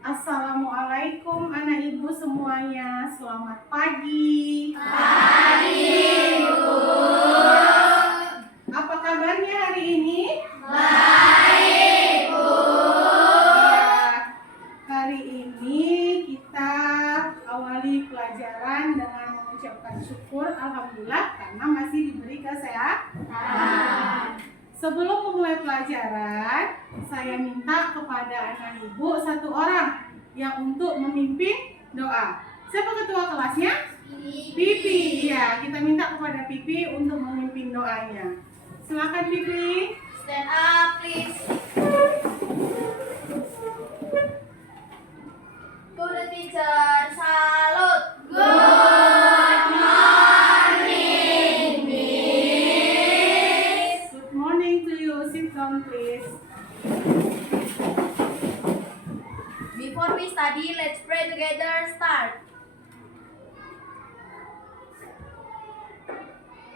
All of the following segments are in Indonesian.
Assalamualaikum anak ibu semuanya, selamat pagi. Pagi, Bu. Apa kabarnya hari ini? Baik, Bu. Ya, hari ini kita awali pelajaran dengan mengucapkan syukur alhamdulillah karena masih diberi kesehatan. Sebelum memulai pelajaran, saya minta kepada anak ibu satu orang yang untuk memimpin doa. Siapa ketua kelasnya? Pipi. Iya, kita minta kepada Pipi untuk memimpin doanya. Silakan Pipi. Stand up, please. To the teacher, salute. Good morning, Miss. Good morning to you. Sit down, please. Before we study, let's pray together. Start.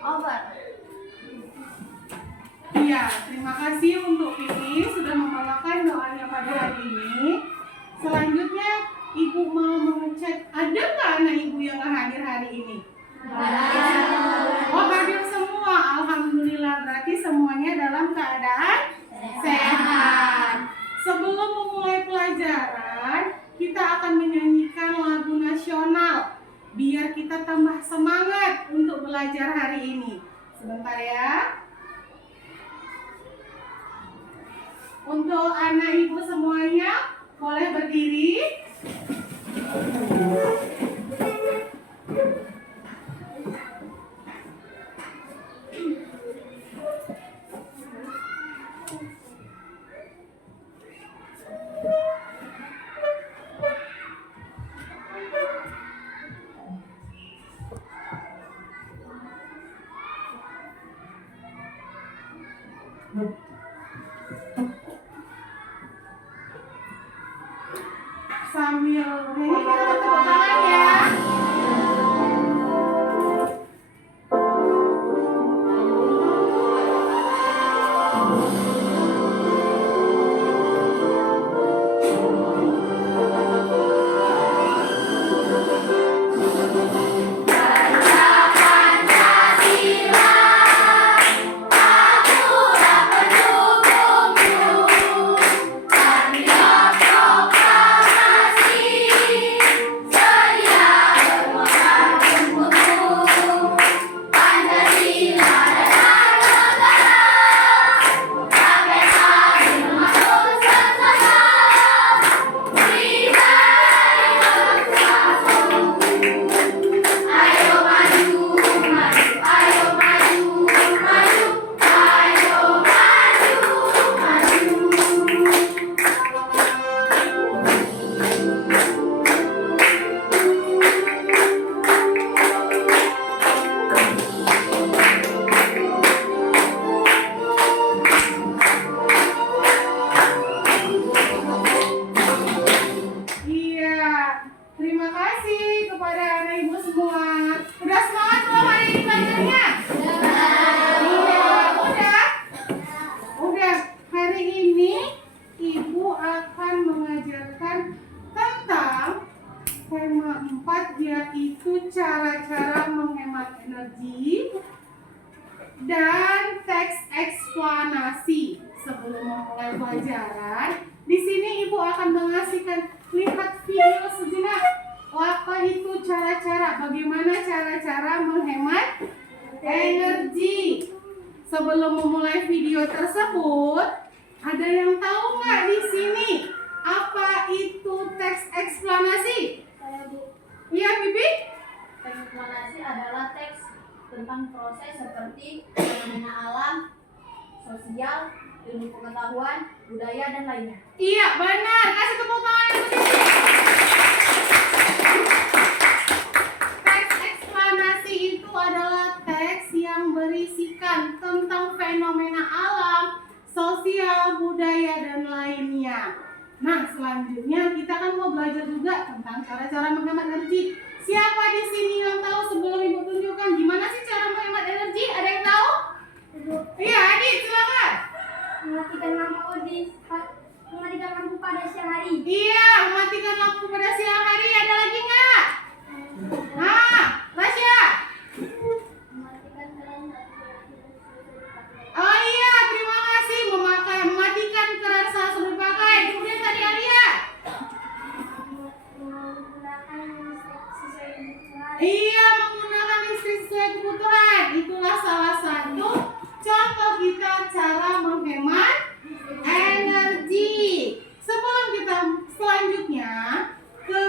Over. Iya, terima kasih untuk Pipi sudah membawakan doanya pada hari ini. Selanjutnya, Ibu mau mengecek ada nggak anak Ibu yang nggak hadir hari ini? Oh, hadir semua. Alhamdulillah, berarti semuanya dalam keadaan sehat. Sebelum memulai pelajaran, kita akan menyanyikan lagu nasional biar kita tambah semangat untuk belajar hari ini. Sebentar ya. Untuk anak ibu semuanya boleh berdiri. Sambil ini kita tepuk tangan ya. Terima kasih kepada anak ibu semua. Udah semangat belum hari ini belajarnya? Iya, udah. Hari ini ibu akan mengajarkan tentang tema 4, yaitu cara-cara menghemat energi dan teks eksplanasi. Sebelum memulai pelajaran, di sini ibu akan mengasihkan lihat video sejenak. Apa itu cara-cara? Bagaimana cara-cara menghemat energi? Sebelum memulai video tersebut, ada yang tahu nggak di sini apa itu teks eksplanasi? Saya, Bu. Iya, Bibi? Teks eksplanasi adalah teks tentang proses seperti fenomena alam, sosial, ilmu pengetahuan, budaya, dan lainnya. Iya, benar. Kasih tepuk tangan yang begini. Teks eksplanasi itu adalah teks yang berisikan tentang fenomena alam, sosial, budaya, dan lainnya. Nah, selanjutnya kita kan mau belajar juga tentang cara-cara menghemat energi. Siapa di sini yang tahu sebelum Ibu tunjukkan gimana sih cara menghemat energi? Ada yang tahu? Iya, Adit, silakan. Mematikan lampu pada siang hari. Iya, mematikan mematikan lampu pada siang hari? Ada lagi nggak? Nah, Rasya. Mematikan keran saat dipakai. Oh iya, terima kasih. Mematikan keran saat sudah dipakai. Kemudian tadi Alia. Menggunakan listrik sesuai kebutuhan. Iya, menggunakan listrik sesuai kebutuhan. Itulah salah satu contoh kita cara menghemat energi. Sebelum kita selanjutnya ke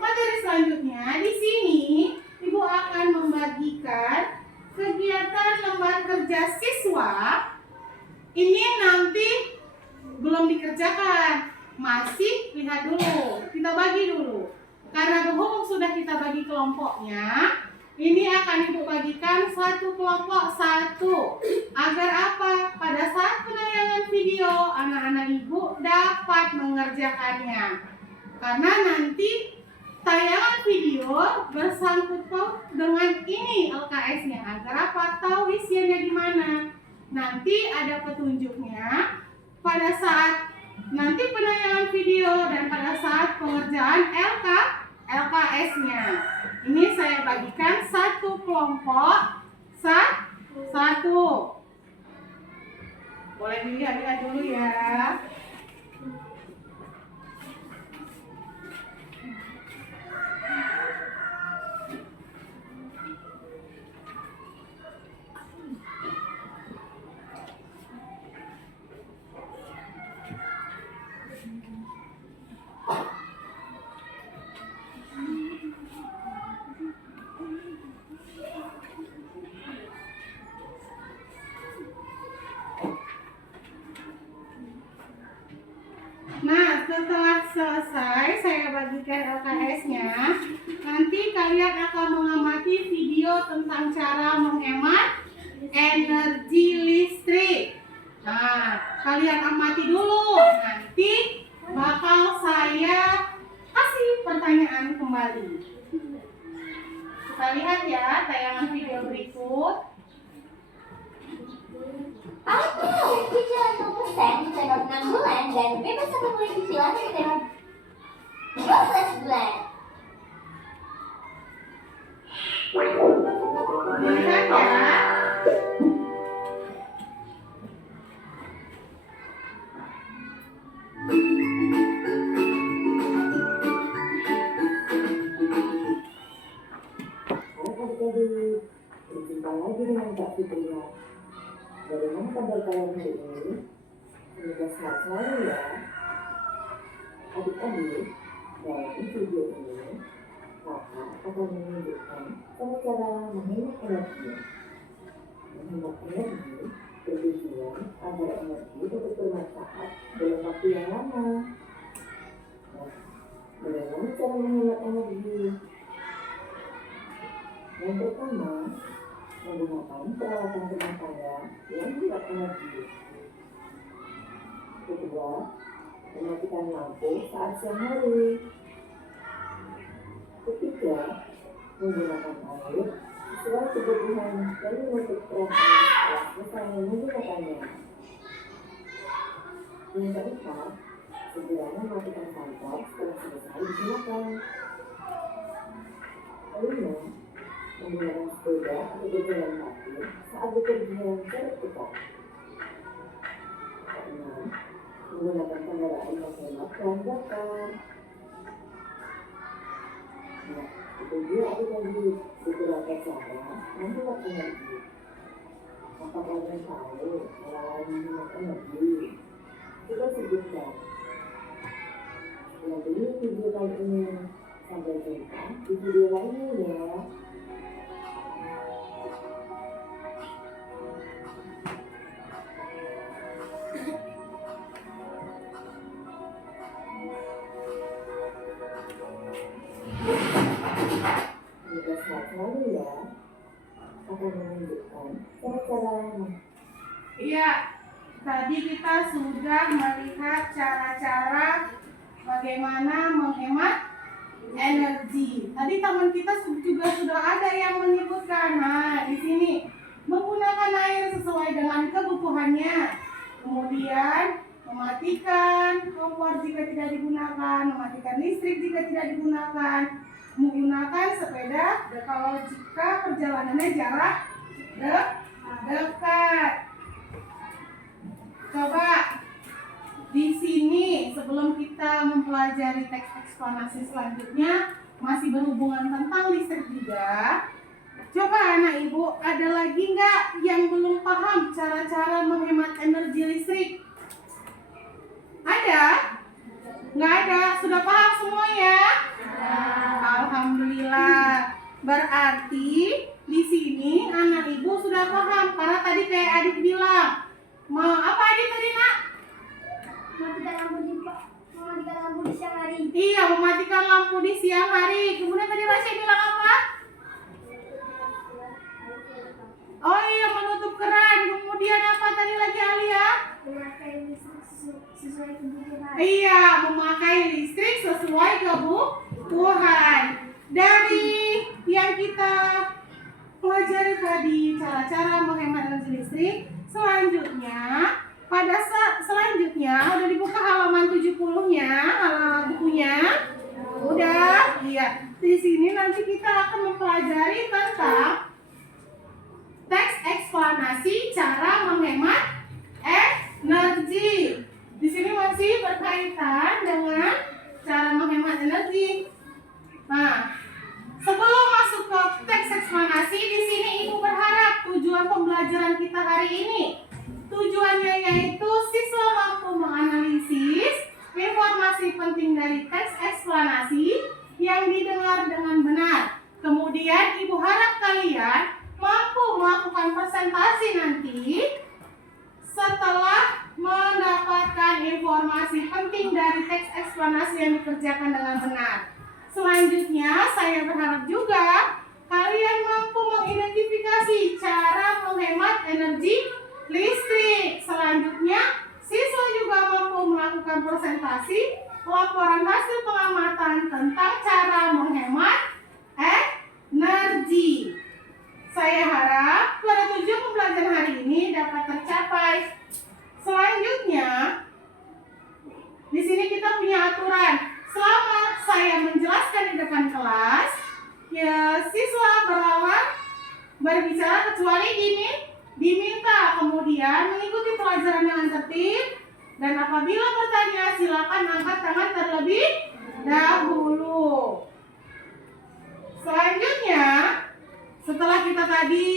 materi selanjutnya, di sini Ibu akan membagikan kegiatan lembar kerja siswa. Ini nanti belum dikerjakan, masih lihat dulu, kita bagi dulu. Karena berhubung sudah kita bagi kelompoknya, ini akan Ibu bagikan satu kelompok satu. Agar apa? Pada saat penayangan video, anak-anak Ibu dapat mengerjakannya. Karena nanti tayangan video bersangkut paut dengan ini LKS-nya. Agar apa? Tahu isiannya di mana. Nanti ada petunjuknya pada saat nanti penayangan video dan pada saat pengerjaan LKS-nya. Ini saya bagikan satu kelompok satu. Boleh dilihat-lihat dulu ya. Nah, setelah selesai saya bagikan LKS-nya. Nanti kalian akan mengamati video tentang cara menghemat energi listrik. Nah, kalian amati dulu. Nanti bakal saya kasih pertanyaan kembali. Kita lihat ya tayangan video berikut. Aku cicilan 0% tenor 6 bulan dan bebas satu bulan cicilan dari tenor 12 bulan. Lihat ya. Adik-adik, berjumpa lagi dengan Kak Fitria. Bagaimana kabar kalian hari ini? Semoga sehat selalu ya. Adik-adik, dalam video ini, Kakak akan menunjukkan cara menghemat energi. Menghemat energi bertujuan agar energi dapat bermanfaat dalam waktu yang lama. Nah, bagaimana cara menghemat energi? Yang pertama, menggunakan peralatan rumah tangga yang hemat energi. Kedua, mematikan lampu saat siang hari. Ketiga, menggunakan air sesuai kebutuhan dan menutup keran air setelah selesai menggunakannya. Yang keempat, segera mematikan kompor setelah selesai digunakan. Kelima, menggunakan sepeda atau berjalan kaki saat bepergian jarak dekat. Keenam, menggunakan kendaraan yang hemat bahan bakar. Nah, itu dia adik-adik beberapa cara menghemat energi. Apa kalian tahu cara lain menghemat energi? Kita sebutkan. Sekian dulu video kali ini. Sampai jumpa di video lainnya ya. Semoga sehat selalu ya. Akan menunjukkan cara-cara Iya, tadi kita sudah melihat cara-cara bagaimana menghemat energi. Tadi teman kita juga sudah ada yang menyebutkan. Nah, di sini menggunakan air sesuai dengan kebutuhannya. Kemudian mematikan kompor jika tidak digunakan, mematikan listrik jika tidak digunakan, menggunakan sepeda kalau jika perjalanannya jarak dekat. Coba di sini sebelum kita mempelajari teks eksplanasi selanjutnya masih berhubungan tentang listrik juga. Coba anak ibu, ada lagi nggak yang belum paham cara-cara menghemat energi listrik? Ada? Nggak ada? Sudah paham semua ya? Alhamdulillah. Berarti di sini anak ibu sudah paham karena tadi kayak adik bilang. Mau apa adik tadi nak? Mematikan lampu di siang hari. Iya, mematikan lampu di siang hari. Kemudian tadi Rasya bilang apa? Oh iya, menutup keran. Kemudian apa tadi lagi Alia? Memakai listrik sesuai kebutuhan. Iya, memakai listrik sesuai kebutuhan. Dari yang kita pelajari tadi cara-cara menghemat energi listrik, selanjutnya udah dibuka halaman 70-nya, bukunya. Udah? Iya. Di sini nanti kita akan mempelajari tentang teks eksplanasi cara menghemat energi. Di sini masih berkaitan dengan cara menghemat energi. Nah, sebelum masuk ke teks eksplanasi, di sini Ibu berharap tujuan pembelajaran kita hari ini, tujuannya yaitu siswa mampu menganalisis informasi penting dari teks eksplanasi yang didengar dengan benar. Kemudian Ibu harap kalian mampu melakukan presentasi nanti setelah mendapatkan informasi penting dari teks eksplanasi yang dikerjakan dengan benar. Selanjutnya, saya berharap juga kalian mampu mengidentifikasi cara menghemat energi listrik. Selanjutnya, siswa juga mampu melakukan presentasi laporan hasil pengamatan tentang cara menghemat energi. Saya harap pada tujuan pembelajaran hari ini dapat tercapai. Selanjutnya, di sini kita punya aturan. Selama saya menjelaskan di depan kelas, ya siswa berlawan berbicara kecuali diminta kemudian mengikuti pelajaran dengan tertib, dan apabila bertanya silakan angkat tangan terlebih dahulu. Selanjutnya, setelah kita tadi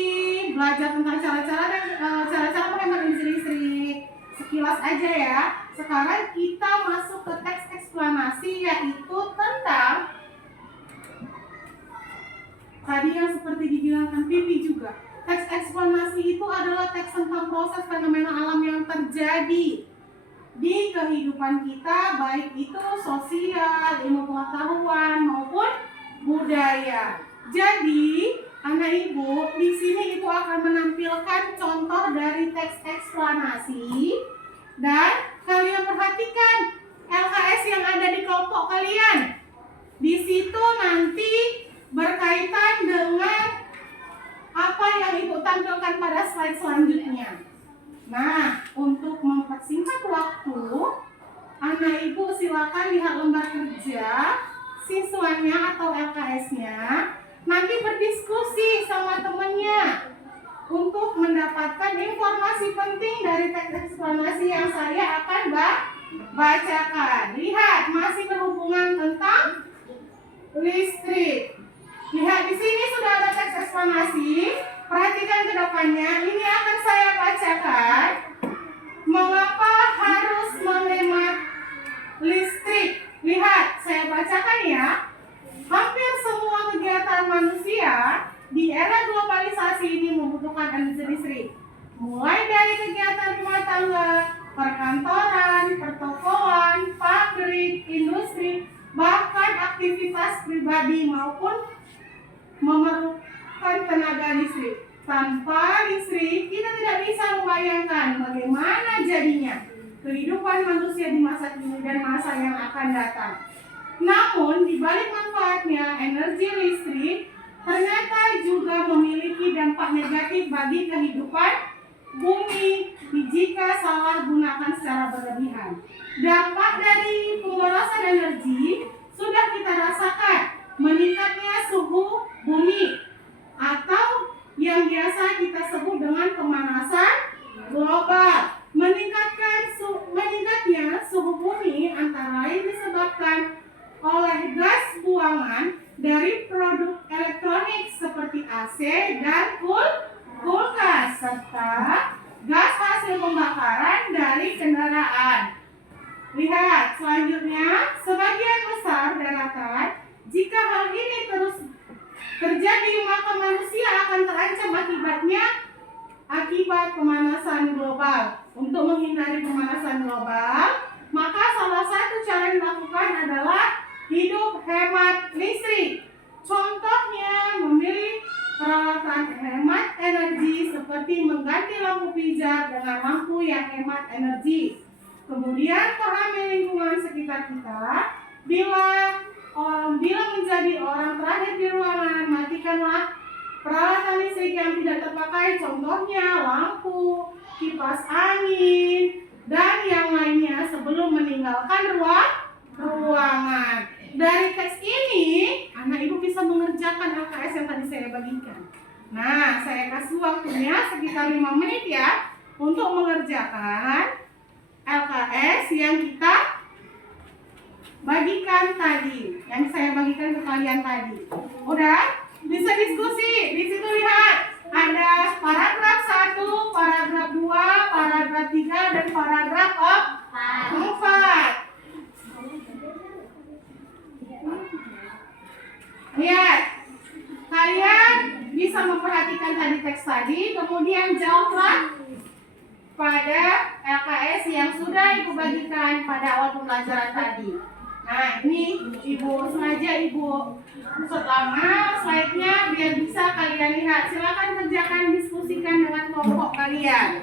belajar tentang cara-cara menghemat energi listrik, sekilas aja ya. Sekarang kita masuk ke teks eksplanasi, yaitu tentang tadi yang seperti dibilangkan Pipi juga. Teks eksplanasi itu adalah teks tentang proses fenomena alam yang terjadi di kehidupan kita, baik itu sosial, ilmu pengetahuan maupun budaya. Jadi, anak ibu di sini itu akan menampilkan contoh dari teks eksplanasi, dan kalian perhatikan LKS yang ada di kelompok kalian. Di situ nanti berkaitan dengan apa yang ibu tampilkan pada slide selanjutnya. Nah, untuk mempersingkat waktu, anak ibu silakan lihat lembar kerja siswanya atau LKS-nya. Nanti berdiskusi sama temannya untuk mendapatkan informasi penting dari teks eksplanasi yang saya akan bacakan. Lihat, masih berhubungan tentang listrik. Lihat, di sini sudah ada teks eksplanasi. Perhatikan ke depannya. Ini akan saya bacakan. Mengapa harus menghemat listrik? Lihat, saya bacakan ya. Hampir semua kegiatan manusia di era globalisasi ini membutuhkan energi listrik. Mulai dari kegiatan rumah tangga, perkantoran, pertokoan, pabrik, industri, bahkan aktivitas pribadi maupun memerlukan tenaga listrik. Tanpa listrik, kita tidak bisa membayangkan bagaimana jadinya kehidupan manusia di masa kini dan masa yang akan datang. Namun, di balik manfaatnya, energi listrik ternyata juga memiliki dampak negatif bagi kehidupan bumi jika salah gunakan secara berlebihan. Dampak dari pemborosan energi sudah kita rasakan, meningkatnya suhu bumi atau yang biasa kita sebut dengan pemanasan global. Meningkatnya suhu bumi antara lain disebabkan oleh gas buangan dari produk elektronik seperti AC dan kulkas serta gas hasil pembakaran dari kendaraan. Lihat selanjutnya, sebagian besar daratan. Jika hal ini terus terjadi, maka manusia akan terancam akibat pemanasan global. Untuk menghindari pemanasan global, maka salah satu cara yang dilakukan adalah hidup hemat listrik. Contohnya memilih peralatan hemat energi seperti mengganti lampu pijar dengan lampu yang hemat energi. Kemudian pahami lingkungan sekitar kita. Bila menjadi orang terakhir di ruangan, matikanlah peralatan listrik yang tidak terpakai, contohnya lampu, kipas angin, dan yang lainnya sebelum meninggalkan ruangan. Dari teks ini, anak ibu bisa mengerjakan LKS yang tadi saya bagikan. Nah, saya kasih waktunya sekitar 5 menit ya untuk mengerjakan LKS yang kita bagikan tadi, yang saya bagikan ke kalian tadi. Udah? Bisa diskusi. Di situ lihat ada paragraf 1, paragraf 2, paragraf 3, dan paragraf 4. Lihat, kalian bisa memperhatikan tadi teks tadi, kemudian jawablah pada LKS yang sudah ibu bagikan pada awal pembelajaran tadi. Nah, ini ibu sengaja pertama slide-nya biar bisa kalian lihat. Silakan kerjakan, diskusikan dengan kelompok kalian.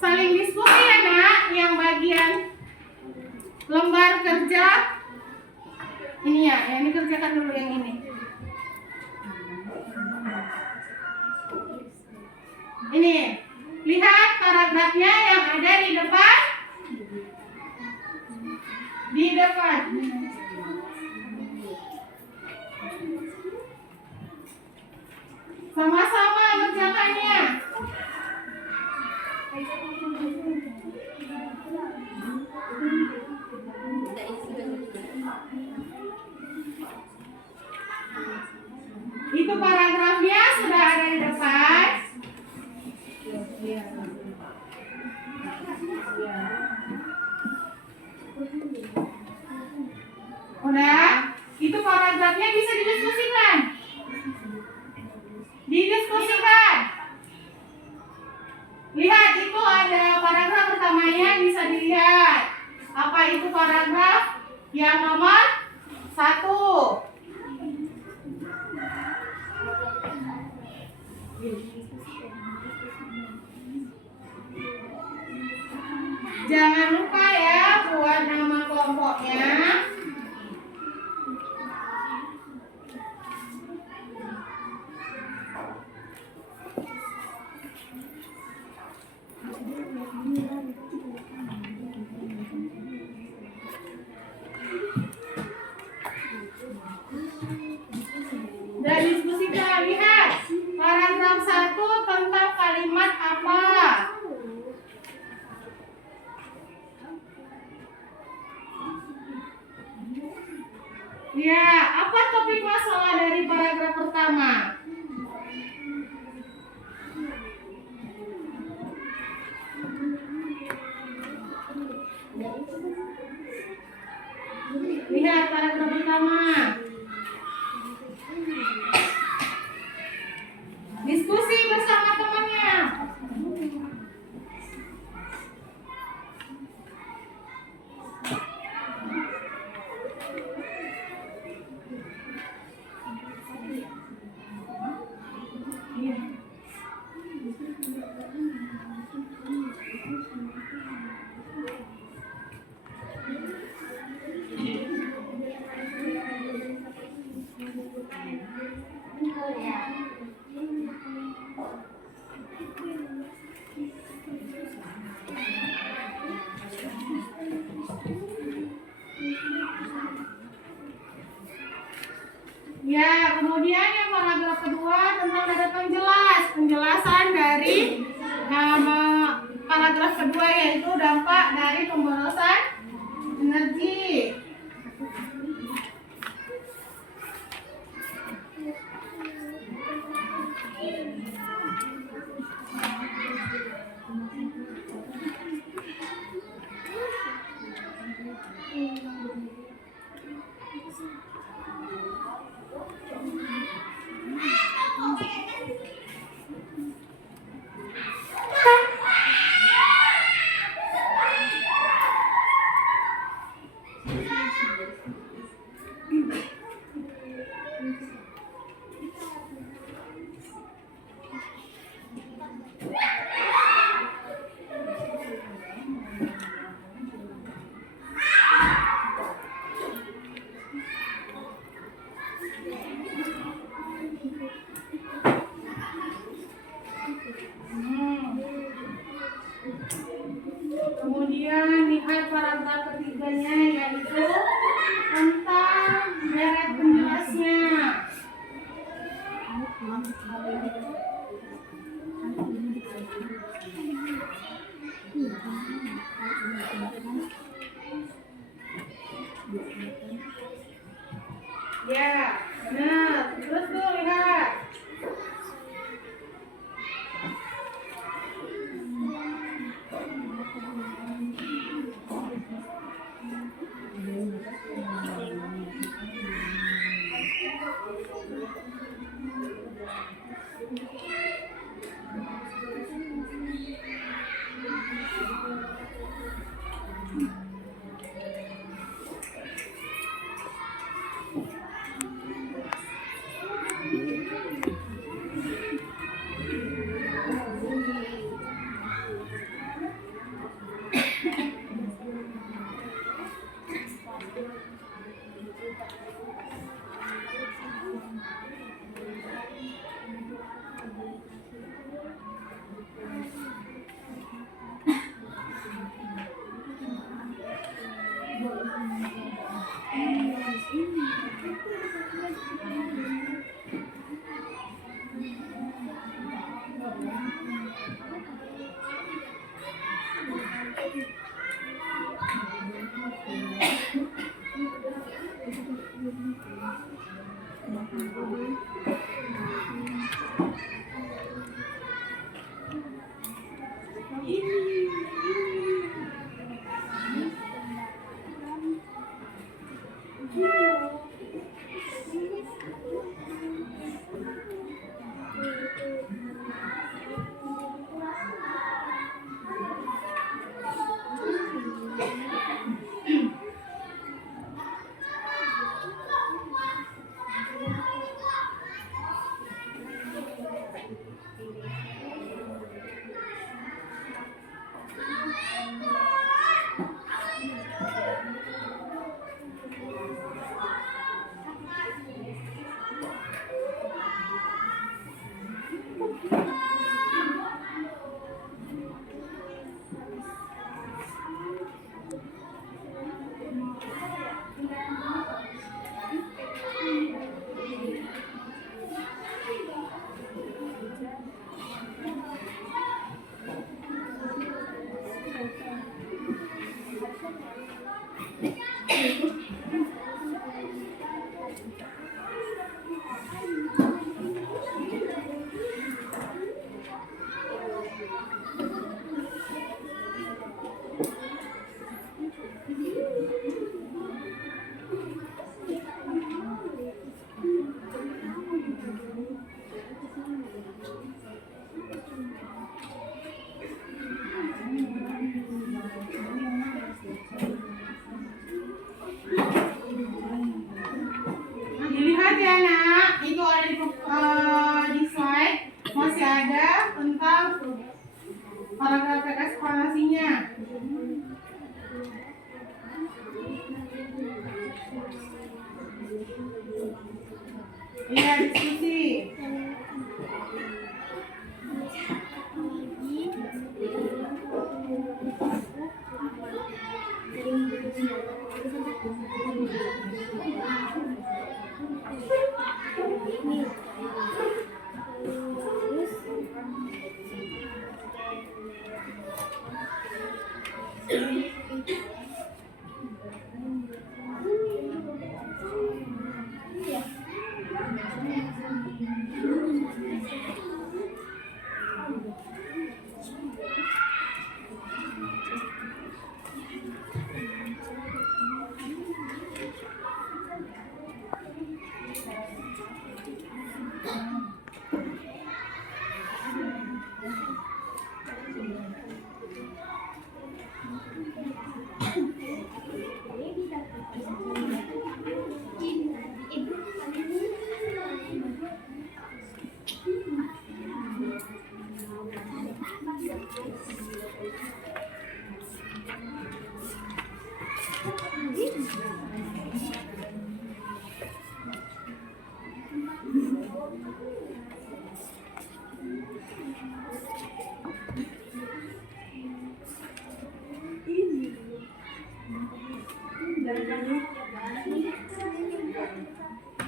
Saling diskusi ya nak, yang bagian lembar kerja ini ya, yang ini kerjakan dulu yang ini. Ini, lihat paragrafnya yang ada di depan. Sama-sama kerjakannya. Itu paragrafnya sudah ada di depan. Udah? Itu paragrafnya bisa didiskusikan. Lihat, itu ada paragraf pertamanya, bisa dilihat. Apa itu paragraf yang nomor 1? Jangan lupa ya buat nama kelompoknya. Dan diskusikan, lihat paragraf 1 tentang kalimat apa. Ya, apa topik masalah dari paragraf pertama? Lihat paragraf pertama. Diskusi bersama temannya. Ya, kemudian yang paragraf kedua tentang nada penjelas. Penjelasan dari paragraf kedua yaitu dampak dari pemborosan energi. Kemudian lihat paragraf ketiganya yaitu tentang deret penjelasnya. Ya, benar. Terus tuh lihat. Dilihat ya nak, itu ada di slide masih ada tentang paragraf eksplanasinya. Iya, diskusi.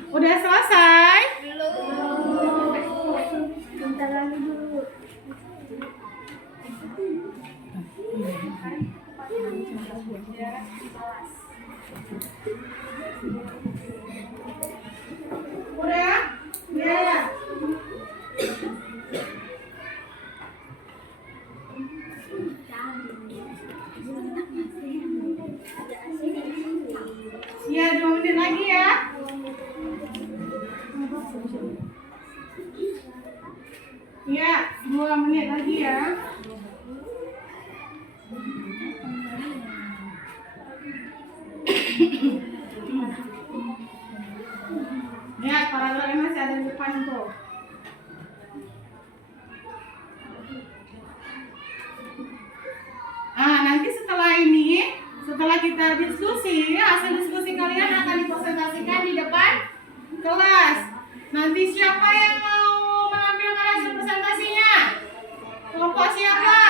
Udah selesai? Bentar lagi dulu. Udah? Ya. Ya, 2 menit lagi ya. Ya, 2 menit lagi ya. Lihat, paragrafnya masih ada di depan tuh. Nanti setelah ini, setelah kita diskusi, hasil diskusi kalian akan dipresentasikan di depan kelas. Nanti siapa yang mau menampilkan hasil presentasinya? Kelompok siapa?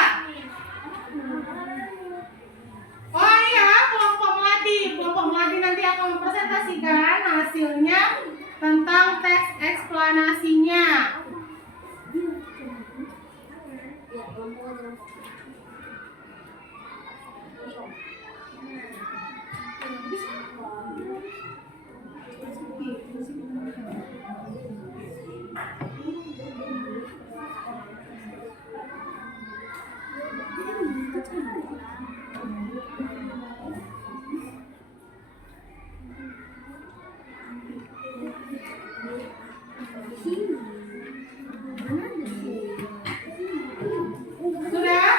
Oh iya, kelompok melati. Kelompok melati nanti akan mempresentasikan hasilnya tentang teks eksplanasinya. Sudah?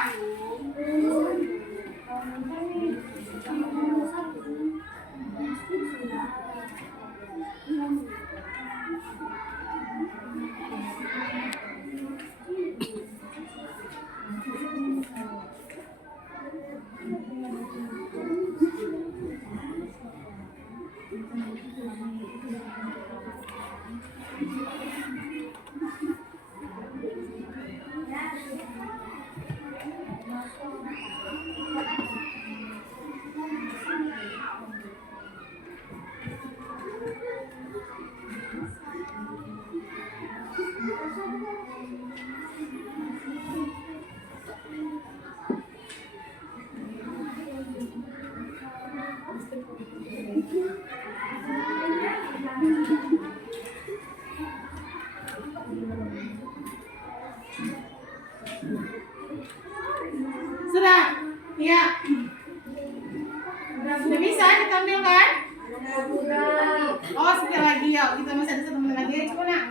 Sudah? Ya. Sudah bisa ditampilkan? Oh, sedikit lagi ya. Kita masih ada 1 menit lagi. Coba nak.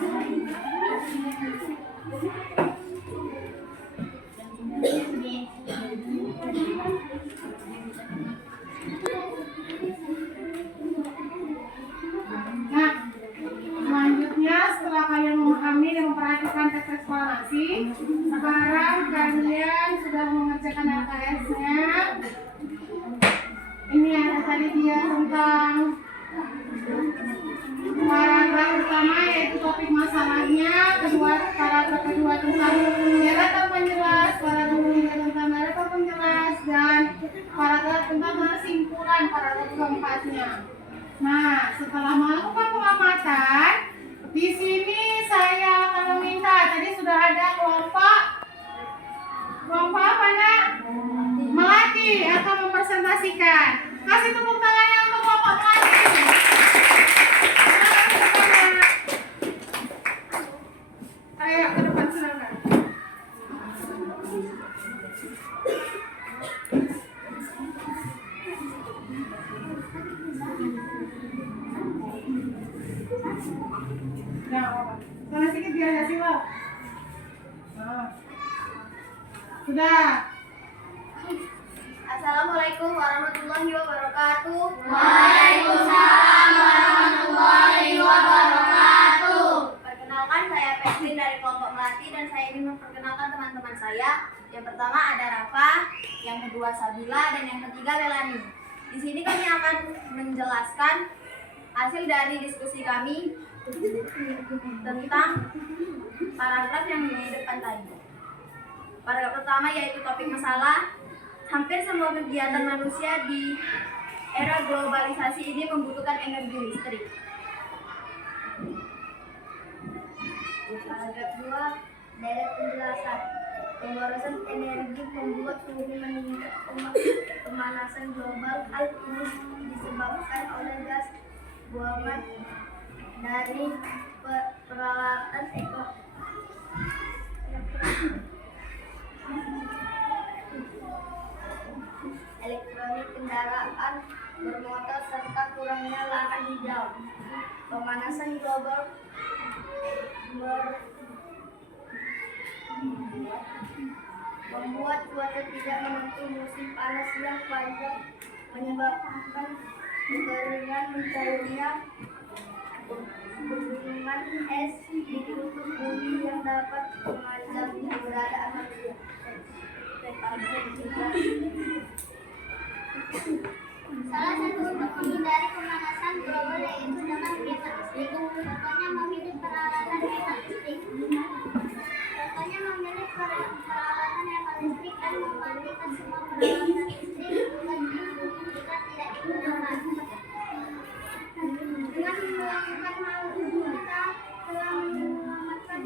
Nah, selanjutnya setelah kalian memahami dan memperhatikan teks eksplanasi, sekarang kalian sudah mengerjakan LKS-nya. Ini ada tadi dia tentang paragraf pertama yaitu topik masalahnya, paragraf kedua tentang daratan penjelas, paragraf ketiga tentang daratan penjelas, dan paragraf tentang kesimpulan paragraf keempatnya. Nah, setelah melakukan pengamatan, di sini saya akan meminta, tadi sudah ada kelompok apa nak? Melati akan mempresentasikan. Kasih tepuk tangannya untuk kelompok Melati. Ayo ke depan silakan. Nah, apa? Sana sedikit biar nggak silau. Nah. Sudah. Assalamualaikum warahmatullahi wabarakatuh. Waalaikumsalam warahmatullahi wabarakatuh. Perkenalkan, saya Pevin dari kelompok Melati dan saya ingin memperkenalkan teman-teman saya. Yang pertama ada Rafa, yang kedua Sabila, dan yang ketiga Melani. Di sini kami akan menjelaskan hasil dari diskusi kami tentang paragraf yang di depan tadi. Paragraf pertama yaitu topik masalah. Hampir semua kegiatan manusia di era globalisasi ini membutuhkan energi listrik. Paragraf 2, deret penjelasan. Pemborosan energi membuat suhu meningkat. Pemanasan global hal ini disebabkan oleh gas buangan dari peralatan elektronik, kendaraan bermotor, serta kurangnya lahan hijau. Pemanasan global membuat cuaca tidak menentu, musim panas yang panjang menyebabkan kekeringan, mencairnya gunungan es di kutub bumi yang dapat mengancam keberadaan manusia. Salah satu untuk menghindari pemanasan global yaitu dengan hemat listrik. Contohnya memilih peralatan hemat listrik. Contohnya memilih peralatan hemat listrik dan mematikan semua peralatan listrik jika tidak digunakan. Dengan melakukan hal itu kita telah menyelamatkan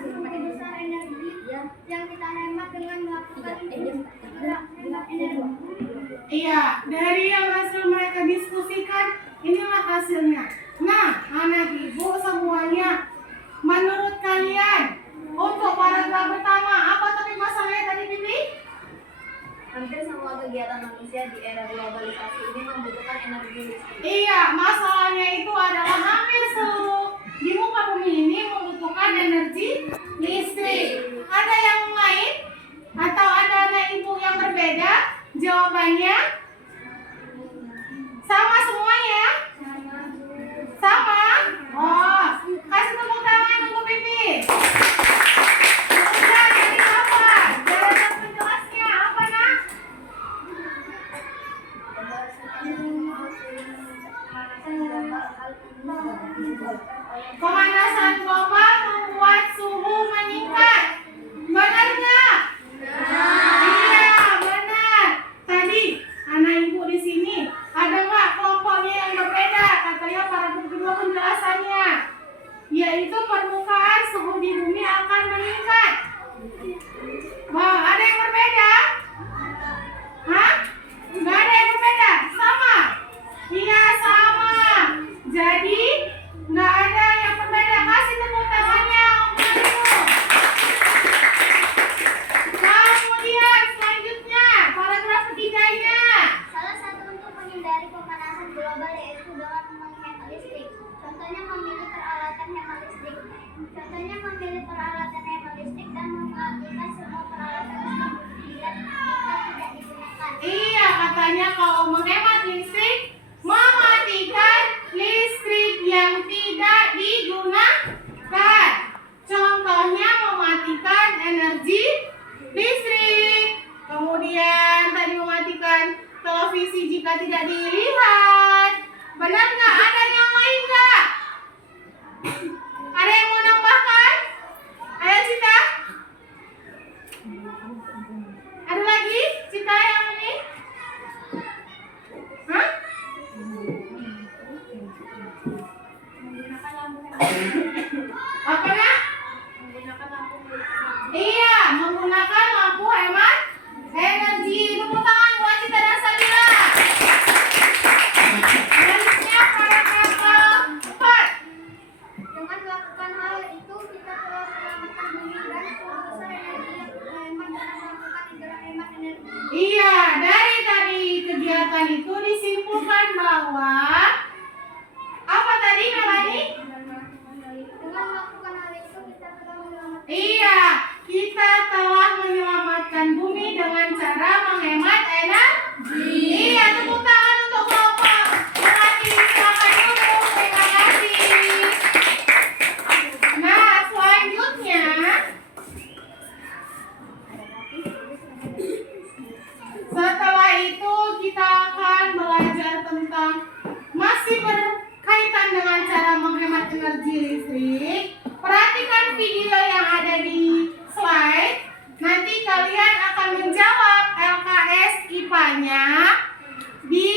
sebagian besar energi yang kita hemat dengan melakukan hemat energi. Iya, dari yang hasil mereka diskusikan, inilah hasilnya. Nah, anak ibu semuanya, menurut kalian, untuk paragraf pertama, apa topik masalahnya tadi, Bibi? Hampir semua kegiatan manusia di era globalisasi ini membutuhkan energi listrik. Iya, masalahnya itu adalah hampir seluruh di muka bumi ini membutuhkan energi listrik. Ada yang lain? Atau ada anak ibu yang berbeda? Jawabannya sama semuanya? Sama? Oh, kasih tepuk tangan untuk Pipi. Udah, jadi apa? Daratan penjelasnya apa, nak? Pemanasan global membuat suhu meningkat. Benar nggak? Iya, benar. Tadi anak ibu di sini ada nggak kelompoknya yang berbeda? Katanya para kedua penjelasannya, yaitu permukaan suhu di bumi akan meningkat. Wah, ada yang berbeda? Hah? Nggak ada yang berbeda? Sama? Iya, sama. Jadi nggak ada yang berbeda. Kasih tepuk tangannya untuk ibu. Kemudian selanjutnya paragraf ketiganya. Salah satu untuk menghindari pemanasan global yaitu dengan menghemat listrik. Contohnya memilih peralatan hemat listrik. Apa nak? Menggunakan lampu Iya, menggunakan lampu hemat energi. Tepuk tangan buat Cita dan Sabila. Selanjutnya paragraf keempat. Dengan melakukan hal itu, kita telah menyelamatkan bumi dan seluruh besar energi yang hemat dalam melakukan hiburan hemat energi. Iya, dari tadi kegiatan itu disimpulkan bahwa apa tadi Melani? Dengan melakukan hal itu, kita telah menyelamatkan. Iya, kita telah menyelamatkan bumi dengan cara menghemat energi. Iya, tepuk tangan untuk kelompok Melati. Silakan duduk. Terima kasih. Nah, selanjutnya setelah itu kita akan belajar tentang masih berkaitan dengan cara menghemat energi listrik. Perhatikan video yang ada di slide. Nanti kalian akan menjawab LKS IPA-nya. Di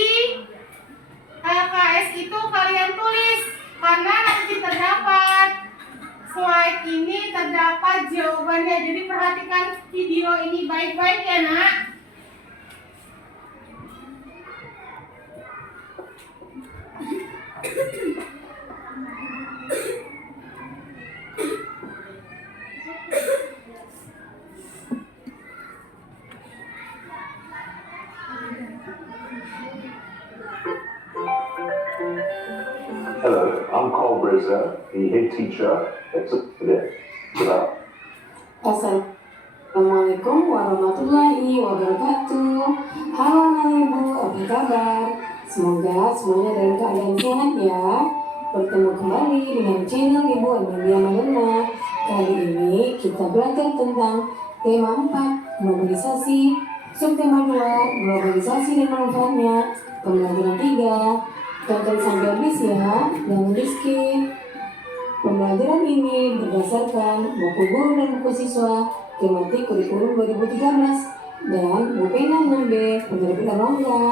LKS itu kalian tulis karena nanti terdapat slide ini terdapat jawabannya. Jadi perhatikan video ini baik-baik ya nak. Hello, I'm Carl Brazer, the head teacher at today. Assalamualaikum warahmatullahi wabarakatuh. Halo anak ibu, apa kabar? Semoga semuanya dalam keadaan sehat ya. Bertemu kembali dengan channel Ibu Amelia Madonna. Kali ini kita belajar tentang tema 4, globalisasi, subtema 2, globalisasi dan manfaatnya, pembelajaran 3. Tonton sampai habis ya, jangan di skip. Pembelajaran ini berdasarkan buku guru dan buku siswa tematik kurikulum 2013 dan buku 6B penerbit Erlangga.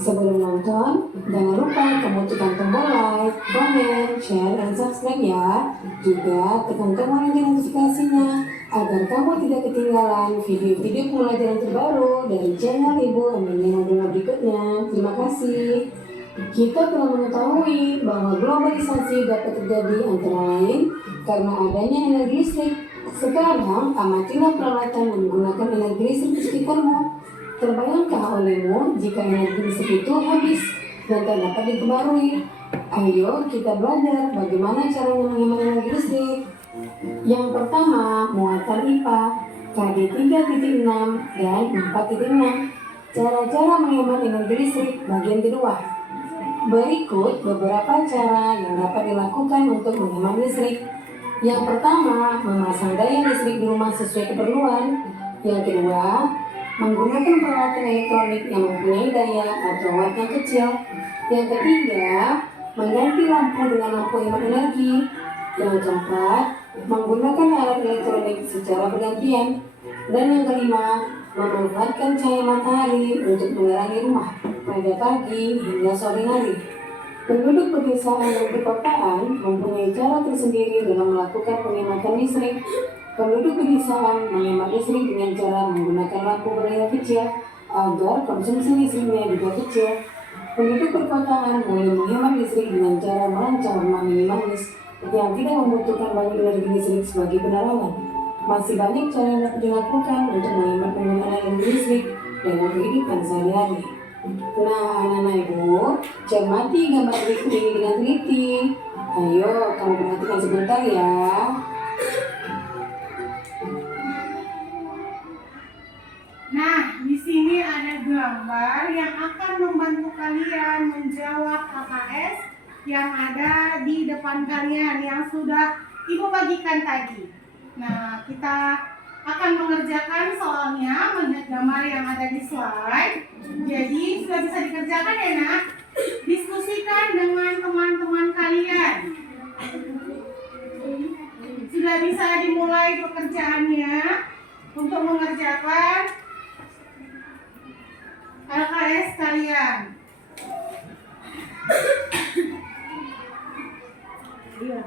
Sebelum nonton, jangan lupa kamu tekan tombol like, comment, share, dan subscribe ya. Juga tekan tombol lonceng notifikasinya agar kamu tidak ketinggalan video-video pembelajaran terbaru dari channel Ibu Amelia Madonna berikutnya. Terima kasih. Kita telah mengetahui bahwa globalisasi dapat terjadi antara lain karena adanya energi listrik. Sekarang amatilah peralatan menggunakan energi listrik di sekitarmu. Terbayangkah olehmu jika energi listrik itu habis dan tak dapat diperbarui? Ayo kita belajar bagaimana caranya menghemat energi listrik. Yang pertama, muatan IPA KD 3.6 dan 4.6. Cara-cara menghemat energi listrik bagian kedua. Berikut beberapa cara yang dapat dilakukan untuk menghemat listrik. Yang pertama, memasang daya listrik di rumah sesuai keperluan. Yang kedua, menggunakan peralatan elektronik yang mempunyai daya atau watt yang kecil. Yang ketiga, mengganti lampu dengan lampu hemat energi. Yang keempat, menggunakan alat elektronik secara bergantian. Dan yang kelima, memanfaatkan cahaya matahari untuk menerangi rumah pada pagi hingga sore hari. Penduduk pedesaan dan perkotaan mempunyai cara tersendiri dalam melakukan penghematan listrik. Penduduk pedesaan menghemat listrik dengan cara menggunakan lampu berdaya kecil agar konsumsi listriknya juga kecil. Penduduk perkotaan mulai menghemat listrik dengan cara merancang rumah minimalis yang tidak membutuhkan banyak energi listrik sebagai penerangan. Masih banyak cara yang dapat dilakukan untuk menghemat penggunaan energi listrik dalam kehidupan sehari-hari. Nah, anak-anak ibu, cermati gambar berikut ini dengan teliti. Ayo, kamu perhatikan sebentar ya. Nah, di sini ada gambar yang akan membantu kalian menjawab KKS yang ada di depan kalian yang sudah Ibu bagikan tadi. Nah, kita akan mengerjakan soalnya melihat gambar yang ada di slide. Jadi sudah bisa dikerjakan ya nak? Diskusikan dengan teman-teman kalian. Sudah bisa dimulai pekerjaannya untuk mengerjakan LKS kalian. Iya.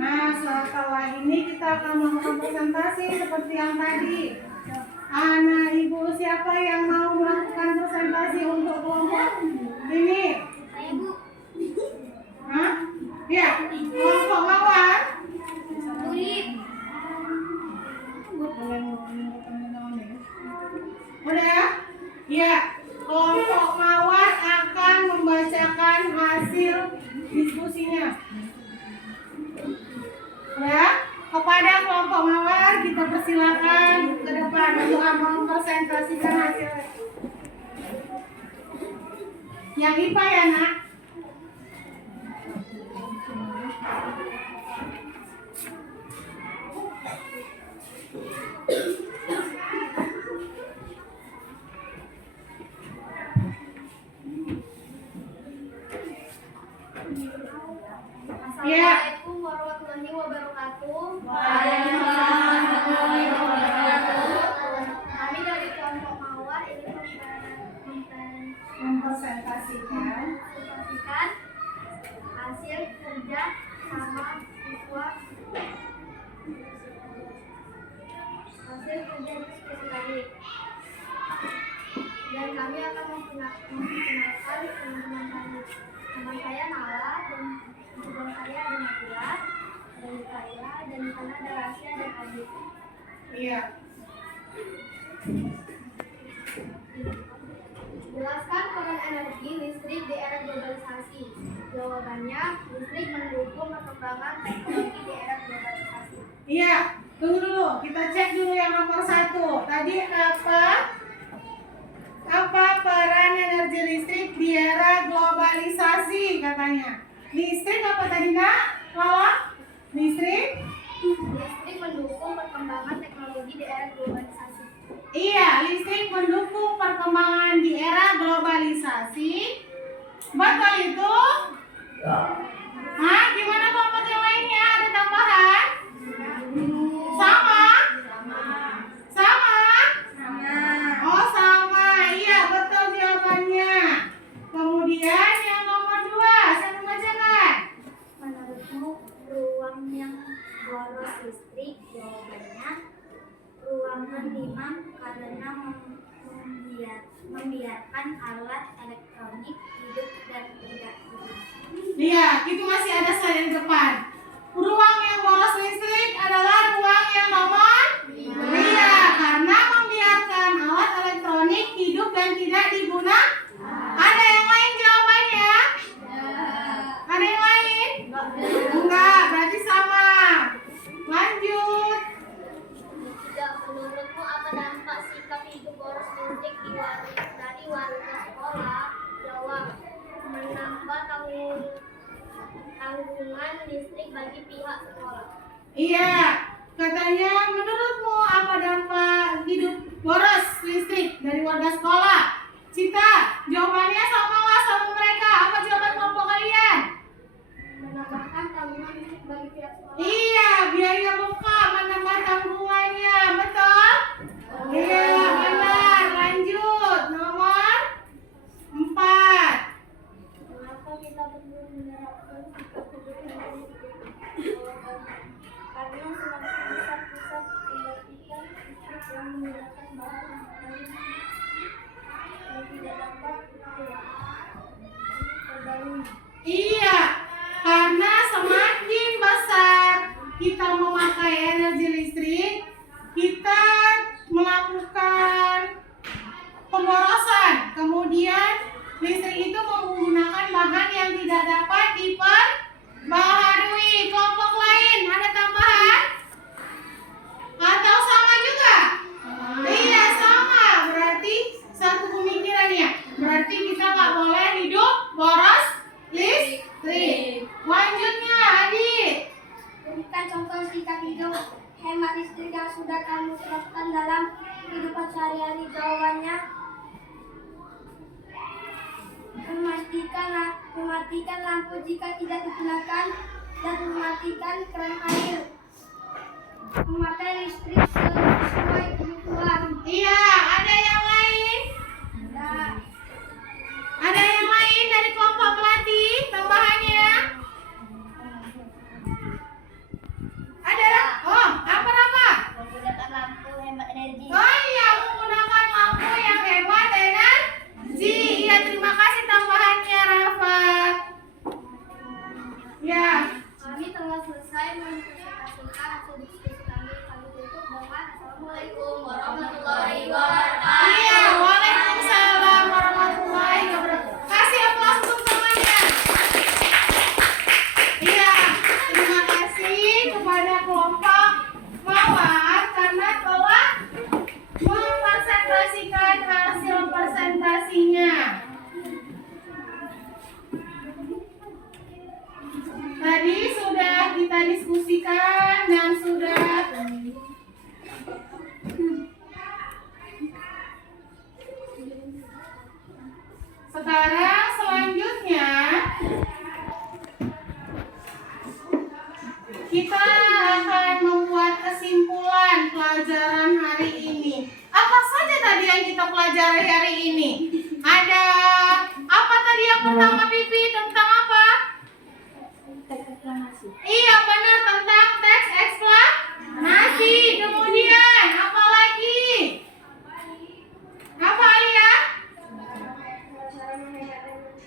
Nah, setelah ini kita akan melakukan presentasi seperti yang tadi. Anak ibu siapa yang mau melakukan presentasi untuk kelompok ini? Saya Bu. Hah? Ya, kelompok mawar. Tulip. Udah? Ya, kelompok mawar akan membacakan hasil diskusinya. Ya, kepada kelompok mawar kita persilakan ke depan untuk mempresentasikan hasilnya. Yang IPA ya nak? Ya. Assalamualaikum warahmatullahi wabarakatuh. Kami dari kelompok mawar ingin Mempresentasikan hasil kerja sama siswa hasil kerja diskusi kami, dan kami akan memperkenalkan teman-teman kami. Teman saya Nala, dan teman saya ada Nabila, dan saya, dan di sana ada Rasya dan Adit. Iya. Jelaskan peran energi listrik di era globalisasi. Jawabannya, listrik mendukung perkembangan teknologi di era globalisasi. Iya, tunggu dulu. Kita cek dulu yang nomor 1. Tadi apa peran energi listrik di era globalisasi katanya? Listrik apa tadi nak? Lala? Listrik? Listrik mendukung perkembangan teknologi di era globalisasi. Iya, listrik mendukung perkembangan di era globalisasi. Betul itu? Hah? Gimana kelompok yang lainnya? Ada tambahan? Sama? Sama? Oh sama, iya betul jawabannya. Kemudian yang nomor 2, saya membacakan. Menurutmu, ruang yang boros listrik? Jawabannya, ruangan dimam karena membiarkan alat elektronik hidup dan tidak hidup. Iya, itu masih ada slide di depan. Ruang yang boros listrik adalah ruang yang nomor 2 karena membiarkan alat elektronik hidup dan tidak digunakan. Ada yang lain jawabannya? Ada yang lain? Enggak, berarti sama. Lanjut. Tidak, menurutmu apa dampak sikap hidup boros listrik dari warga sekolah? Jawab, menambah tanggungan listrik bagi pihak sekolah. Iya, katanya menurutmu apa dampak hidup boros listrik dari warga sekolah? Cita, jawabannya sama mereka. Apa jawaban kelompok kalian? Menambahkan tanggungan listrik bagi pihak sekolah. Iya, biaya buka menambah tanggungannya, betul? Iya, benar. Lanjut, nomor 4. Mengapa kita perlu menerapkan sikap hidup yang listrik? Karena semakin besar pusat pembangkitan listrik yang menggunakan bahan yang tidak dapat Iya, karena semakin besar kita memakai energi listrik, kita melakukan pemborosan. Kemudian listrik itu menggunakan bahan yang tidak dapat diperbaharui. Kelompok lain ada tambahan? Atau sama juga? Iya, sama. Berarti satu pemikiran ya. Berarti kita nggak boleh hidup boros listrik. Lanjutnya, Adit. Berikan contoh sikap hidup hemat listrik yang sudah kamu terapkan dalam kehidupan sehari-hari. Jawabannya, mematikan lampu jika tidak digunakan dan mematikan keran air. Memakai listrik sesuai kebutuhan. Iya, ada yang lain? Nah, Ada yang lain dari kelompok pelatih tambahannya? Ada? Oh, apa? Menggunakan lampu hemat energi. Oh iya, menggunakan lampu yang hemat energi. Iya, terima kasih tambahannya, Rafa. Ya, kami telah selesai mempresentasikan hasil diskusi kami. Kami tutup dengan Assalamualaikum warahmatullahi wabarakatuh. iya, waalaikumsalam warahmatullahi wabarakatuh. Kasih aplaus untuk semuanya. Iya, terima kasih kepada kelompok Mawar karena telah mempresentasikan hasil presentasinya. Tadi sudah kita diskusikan dan sudah sekarang selanjutnya kita akan membuat kesimpulan pelajaran hari ini. Apa saja tadi yang kita pelajari hari ini? Ada apa tadi yang pertama, Pipi? Tentang apa? Iya, benar, tentang teks eksplanasi. Kemudian apa lagi? Apa Alia?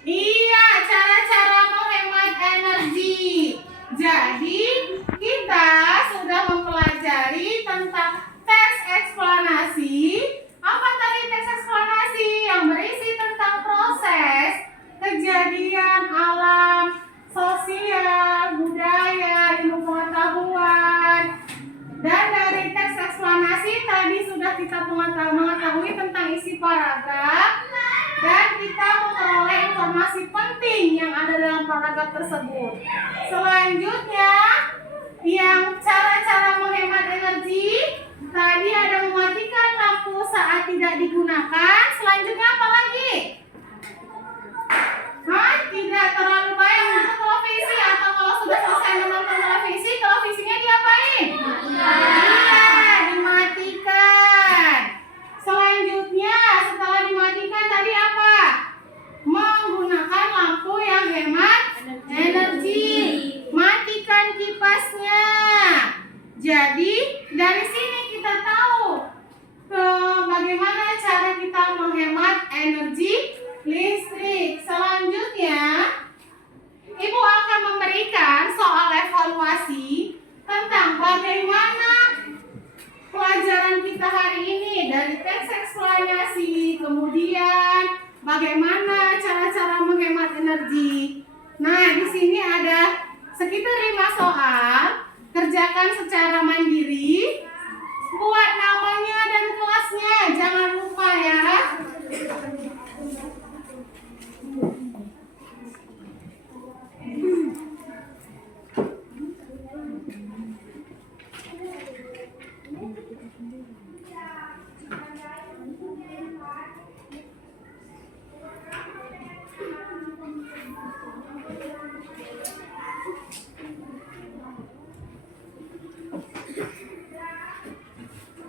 Iya, cara-cara menghemat energi. Jadi, kita sudah mempelajari tentang teks eksplanasi. Apa tadi teks eksplanasi? Yang berisi tentang proses, kejadian alam, sosial, budaya, ilmu pengetahuan. Dan dari teks eksplanasi tadi sudah kita mengetahui tentang isi paragraf dan kita memperoleh informasi penting yang ada dalam paragraf tersebut. Selanjutnya, yang cara-cara menghemat energi, tadi ada mematikan lampu saat tidak digunakan. Selanjutnya apa lagi? Tidak terlalu banyak menonton televisi, atau kalau sudah selesai menonton televisi, televisinya diapain? Iya, dimatikan. Selanjutnya, setelah dimatikan tadi apa? Menggunakan lampu yang hemat energi. Matikan kipasnya. Jadi, dari sini kita tahu bagaimana cara kita menghemat energi listrik. Selanjutnya, Ibu akan memberikan soal evaluasi tentang bagaimana pelajaran kita hari ini dari teks eksplanasi, kemudian bagaimana cara-cara menghemat energi. Nah, di sini ada sekitar 5 soal. Kerjakan secara mandiri. Buat namanya dan kelasnya, jangan lupa ya.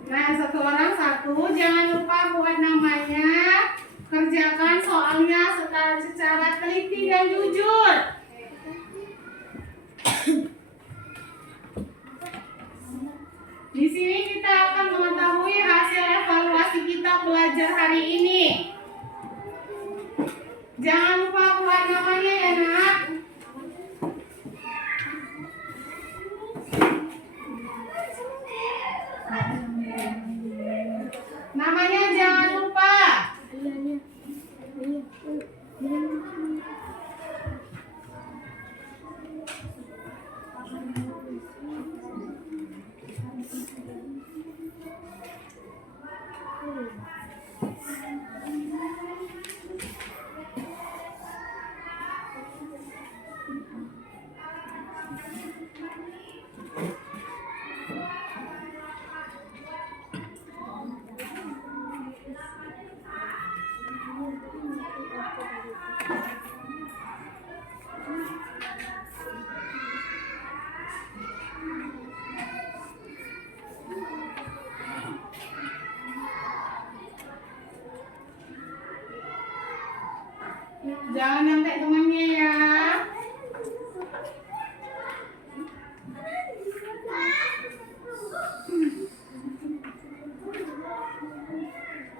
Nah, satu orang satu, jangan lupa buat namanya. Kerjakan soalnya secara teliti dan jujur. Di sini kita akan mengetahui hasil evaluasi kita belajar hari ini. Jangan lupa buat namanya ya. nyontek temannya ya.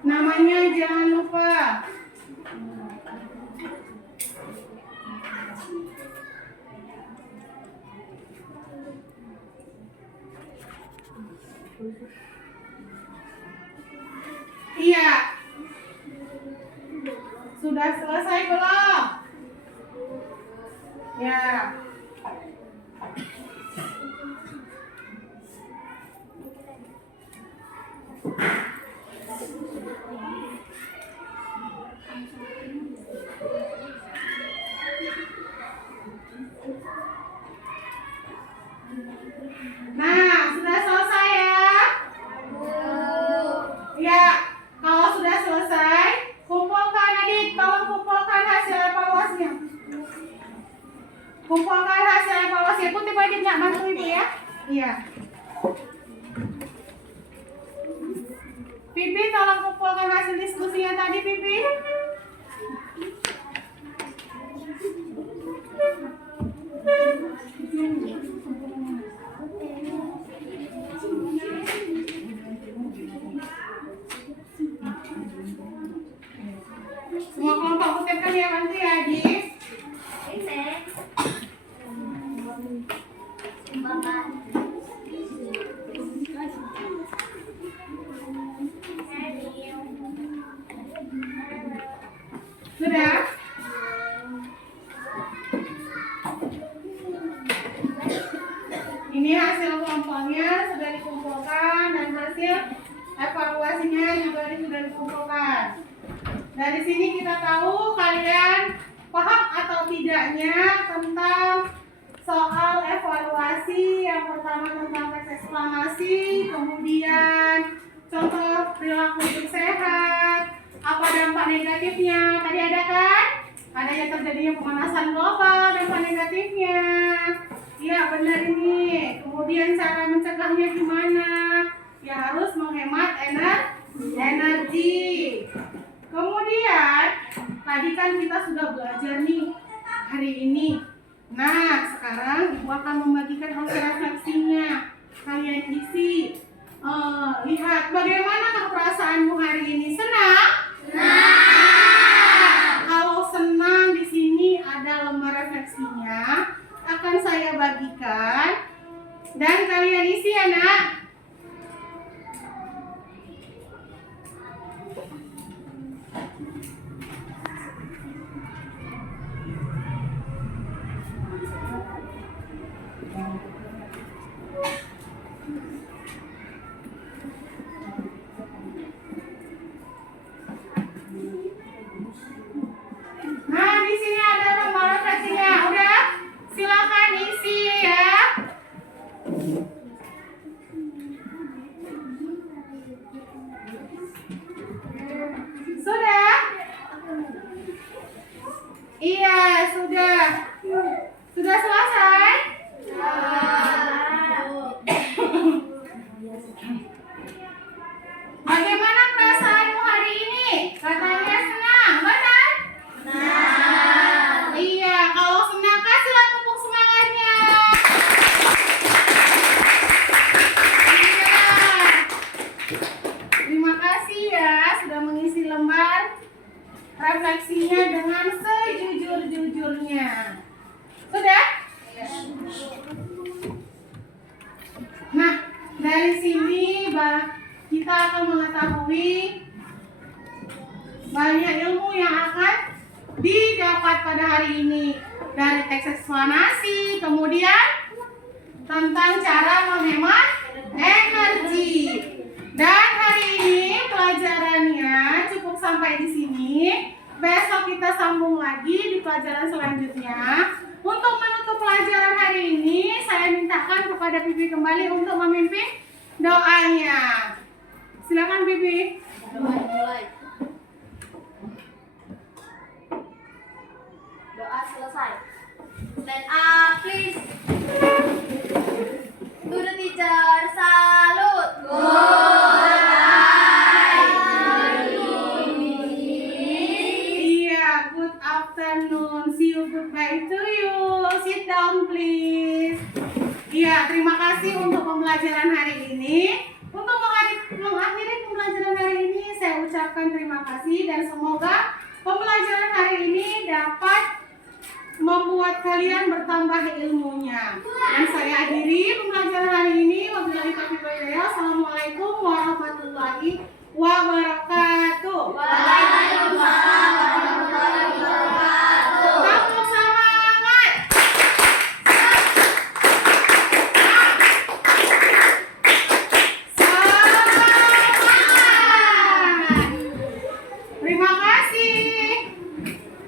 Namanya jangan lupa. Iya. Sudah selesai belum? Ya. Nah, sudah selesai ya? Ya, kalau sudah selesai, kumpulkan adik, tolong kumpulkan hasil evaluasinya. Kumpulkan hasil evaluasi. Putih adik nggak bantu ibu ya? Iya. Pipi, tolong kumpulkan hasil diskusinya tadi, Pipi. Semua kelompok kutipkan ya, bantu ya, adik. Sudah? Ini hasil kelompoknya sudah dikumpulkan dan hasil evaluasinya juga sudah dikumpulkan. Dari sini kita tahu kalian paham atau tidaknya tentang soal evaluasi. Yang pertama tentang teks eksklamasi, kemudian contoh perilaku hidup sehat, apa dampak negatifnya. Tadi ada kan? Adanya terjadinya pemanasan global, dampak negatifnya. Iya benar ini. Kemudian cara mencegahnya gimana? Ya harus menghemat energi. Kemudian tadi kan kita sudah belajar nih hari ini. Nah sekarang ibu akan membagikan hasil refleksinya. Kalian isi. Lihat bagaimana perasaanmu hari ini. Senang? Senang. Kalau senang di sini ada lembar refleksinya. Akan saya bagikan dan kalian isi ya nak. Nah di sini ada lembar refleksinya. Udah? Silakan isi ya. Sudah? Iya, sudah. Sudah selesai? Bagaimana perasaanmu hari ini? Katanya senang, benar? Senang. Iya, kalau senang kasihlah tepuk semangatnya. Iya. Terima kasih ya sudah mengisi lembar refleksinya dengan sejujur-jujurnya. Sudah? Nah, dari sini kita akan mengetahui banyak ilmu yang akan didapat pada hari ini. Dari teks eksplanasi, kemudian tentang cara menghemat energi. Dan hari ini pelajarannya cukup sampai di sini. Besok kita sambung lagi di pelajaran selanjutnya. Untuk menutup pelajaran hari ini, saya mintakan kepada Pipi kembali untuk memimpin doanya. Silakan Pipi. Mulai. Doa selesai. Stand up please. To the teacher, salute. Iya, good afternoon. you. Goodbye to you. Sit down please. Iya, terima kasih untuk pembelajaran hari ini. Untuk mengakhiri pembelajaran hari ini, saya ucapkan terima kasih dan semoga pembelajaran hari ini dapat membuat kalian bertambah ilmunya. Dan saya akhiri pembelajaran hari ini. Wabillahi taufiq